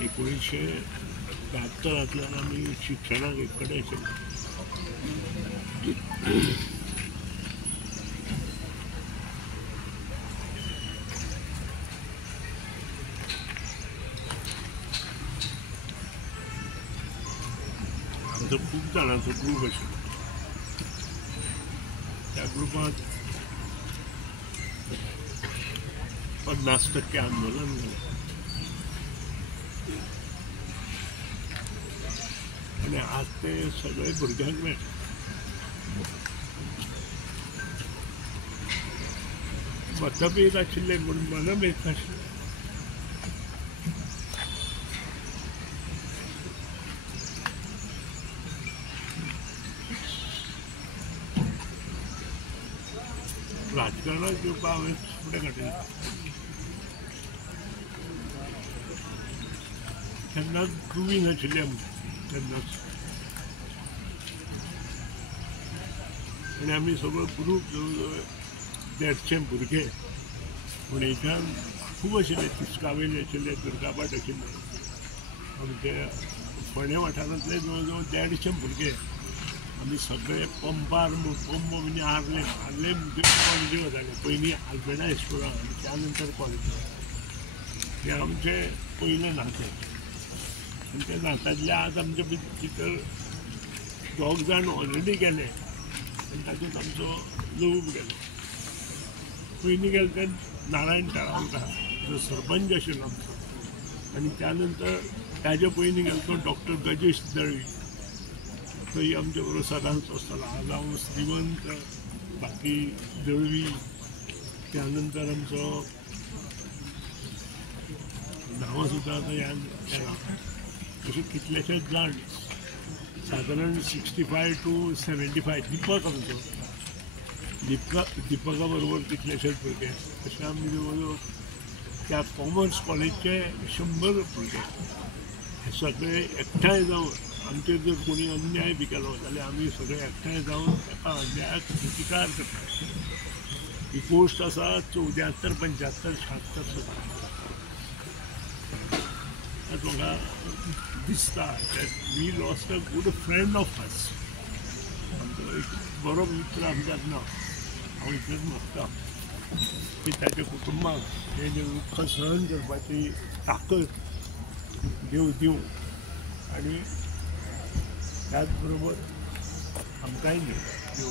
1973 आम्ही शिक्षणाक एक कडेन आशिल्ले. आमचो खूब जाणांचो ग्रूप आशिल्लो. त्या ग्रुपांत 50% आंदोलन जालें आनी आज ते सगळे भुरग्यांक मेळटा. मतभेद आशिल्ले म्हूण मनभेद नाशिल्ले. राजकारणात येवपा हांवें फुडें घातलें. तेन्नाच टुवी नाशिल्ली आमची तेन्नाच. आनी आमी सगळो ग्रूप जवळ जवळ 150 भुरगे फोंडेच्यान खूब आशिल्ले. तिस्कावेली आशिल्ले, दुर्गाबाट आशिल्ले. आमचे फोंडे वाठारांतले जवळ जवळ 150 भुरगे आमी सगळे पंपार पंप म्हणजे आर्ले कॉलेजी वताले. पयलीं आल्बर्टा हायस्कुलाक आनी त्या नंतर कॉलेजी. हे आमचे पयले नाते. आनी त्या नात्यांतले आज आमचे भितर 2 जाण ऑलरेडी गेले आनी तातूंत आमचो लूब गेलो. पयलीं गेले ते नारायण तळावकार जो सरपंच आशिल्लो आमचो. आनी त्या नंतर ताजे पयलीं गेलो तो डॉक्टर गजेश दळवी. थंय आमचे बरोबर सदांच आसतालो. आज हांव श्रीमंत, बाकी दळवी, त्या नंतर आमचो नांवां सुद्दां आतां याद केला. अशे कितलेशेच जाण सादारण 65 to 75. दिपक आमचो दिपका बरोबर कितलेशेच भुरगे. अशे आमी जवळ जवळ त्या कॉमर्स कॉलेजचे 100 भुरगे हे सगळे एकठांय जावन आमचेर जर कोणी अन्याय बी केलो जाल्यार आमी सगळे एकठांय जावन ताका अन्यायाक प्रतिकार करता. ही पोस्ट आसा 74, 75, 76 म्हाका दिसता we lost a good friend of us. आमचो एक बरो मित्र आमच्यात ना. हांव इतलेंच मागता की ताच्या कुटुंबाक हे दुख्ख सहन करपाची ताकद देव दिवं आनी त्याच बरोबर आमकांय देव